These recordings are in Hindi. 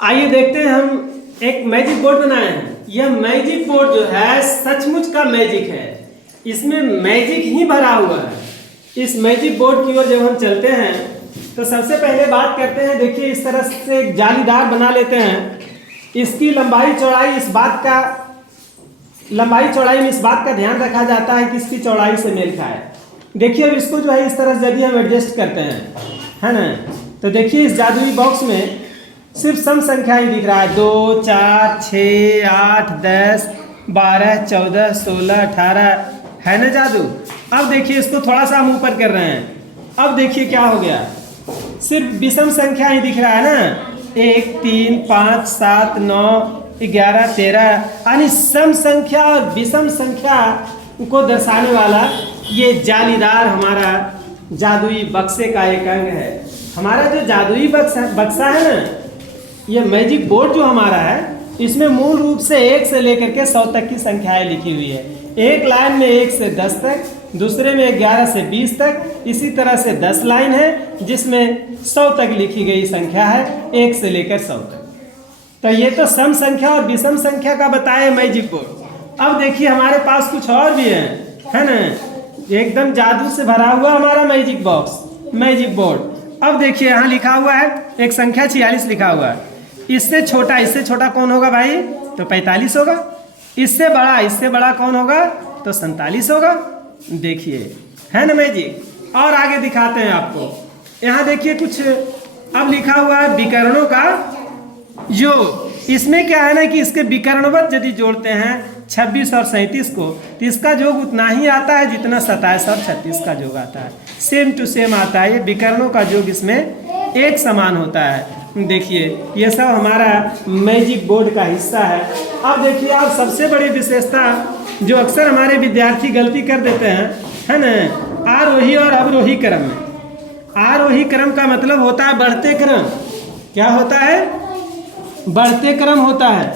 आइए देखते हैं, हम एक मैजिक बोर्ड बनाए हैं। यह मैजिक बोर्ड जो है सचमुच का मैजिक है, इसमें मैजिक ही भरा हुआ है। इस मैजिक बोर्ड की ओर जब हम चलते हैं तो सबसे पहले बात करते हैं, देखिए इस तरह से एक जालीदार बना लेते हैं। इसकी लंबाई चौड़ाई में इस बात का ध्यान रखा जाता है कि इसकी चौड़ाई से मेल खाए। देखिए अब इसको जो है इस तरह से यदि हम एडजस्ट करते हैं, है ना, तो देखिए इस जादुई बॉक्स में सिर्फ सम संख्या ही दिख रहा है। 2, 4, 6, 8, 10, 12, 14, 16, 18 है ना जादू। अब देखिए इसको थोड़ा सा हम ऊपर कर रहे हैं। अब देखिए क्या हो गया, सिर्फ विषम संख्या ही दिख रहा है ना। 1, 3, 5, 7, 9, 11, 13 यानी सम संख्या और विषम संख्या को दर्शाने वाला ये जालीदार हमारा जादुई बक्से का एक अंग है। हमारा जो जादुई बक्सा है ना, ये मैजिक बोर्ड जो हमारा है, इसमें मूल रूप से 1 से लेकर के 100 तक की संख्याएं लिखी हुई है। एक लाइन में 1 से 10 तक, दूसरे में 11 से 20 तक, इसी तरह से 10 लाइन है जिसमें 100 तक लिखी गई संख्या है, 1 से लेकर 100 तक। तो ये तो सम संख्या और विषम संख्या का बताया मैजिक बोर्ड। अब देखिए हमारे पास कुछ और भी है ना, एकदम जादू से भरा हुआ हमारा मैजिक बॉक्स, मैजिक बोर्ड। अब देखिए यहाँ लिखा हुआ है एक संख्या 46 लिखा हुआ है। इससे छोटा कौन होगा भाई? तो 45 होगा। इससे बड़ा कौन होगा? तो 47 होगा। देखिए है ना मैजिक। और आगे दिखाते हैं आपको। यहाँ देखिए कुछ अब लिखा हुआ है विकर्णों का योग। इसमें क्या है ना कि इसके विकर्णवत यदि जोड़ते हैं 26 और 37 को, तो इसका योग उतना ही आता है जितना 27 और 36 का योग आता है। सेम टू सेम आता है। ये विकर्णों का योग इसमें एक समान होता है। देखिए ये सब हमारा मैजिक बोर्ड का हिस्सा है। अब देखिए आप सबसे बड़ी विशेषता जो अक्सर हमारे विद्यार्थी गलती कर देते हैं, है ना, आरोही और अवरोही क्रम में। आरोही क्रम का मतलब होता है बढ़ते क्रम। क्या होता है? बढ़ते क्रम होता है।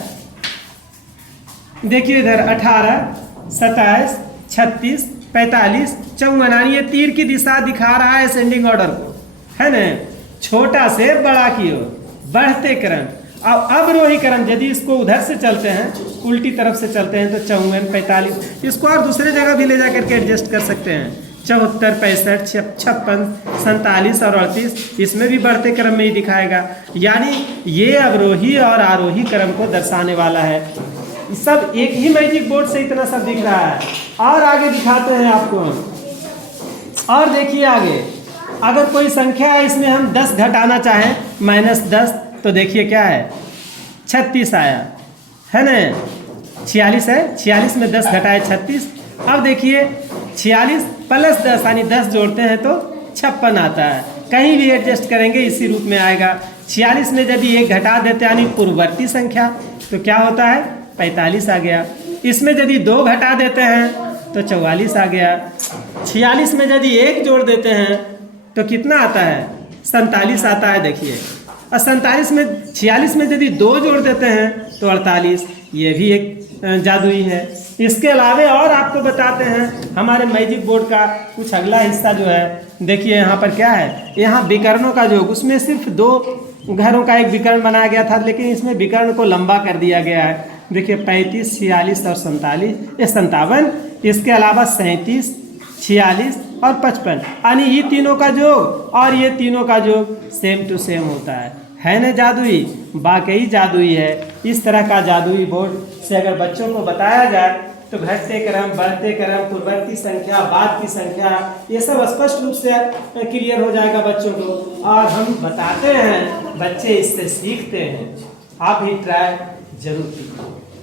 देखिए इधर 18, 27, 36, 45, 54 ये तीर की दिशा दिखा रहा है असेंडिंग ऑर्डर को, है ना, छोटा से बड़ा की ओर बढ़ते क्रम। अब अवरोही क्रम यदि इसको उधर से चलते हैं, उल्टी तरफ से चलते हैं, तो 54, 45, इसको और दूसरे जगह भी ले जा करके एडजस्ट कर सकते हैं। 74, 65, 56, 47 और 38 इसमें भी बढ़ते क्रम में ही दिखाएगा। यानी ये अवरोही और आरोही क्रम को दर्शाने वाला है। सब एक ही मैजिक बोर्ड से इतना सब दिख रहा है। और आगे दिखाते हैं आपको। और देखिए आगे, अगर कोई संख्या है इसमें हम 10 घटाना चाहें, -10, तो देखिए क्या है, 36 आया, है ना। 46 है, 46 में 10 घटाए 36। अब देखिए 46 + 10 यानी 10 जोड़ते हैं तो 56 आता है। कहीं भी एडजस्ट करेंगे इसी रूप में आएगा। 46 में यदि 1 घटा देते यानी पूर्ववर्ती संख्या, तो क्या होता है? 45 आ गया। इसमें यदि 2 घटा देते हैं तो 44 आ गया। 46 में यदि 1 जोड़ देते हैं तो कितना आता है? 47 आता है। देखिए और 46 में यदि 2 जोड़ देते हैं तो 48। ये भी एक जादुई है। इसके अलावा और आपको बताते हैं हमारे मैजिक बोर्ड का कुछ अगला हिस्सा जो है। देखिए यहाँ पर क्या है, यहाँ विकर्णों का योग, उसमें सिर्फ 2 घरों का एक विकर्ण बनाया गया था, लेकिन इसमें विकर्ण को लंबा कर दिया गया है। देखिए 35, 46 और 57। इसके अलावा 37, 46 और 55 यानी ये तीनों का योग और ये तीनों का योग सेम टू सेम होता है ना जादुई? वाकई जादुई है। इस तरह का जादुई बोर्ड से अगर बच्चों को बताया जाए तो घटते क्रम, बढ़ते क्रम, पूर्ववर्ती संख्या, बाद की संख्या, ये सब स्पष्ट रूप से क्लियर हो जाएगा बच्चों को। और हम बताते हैं, बच्चे इससे सीखते हैं। आप भी ट्राई जरूर कीजिए।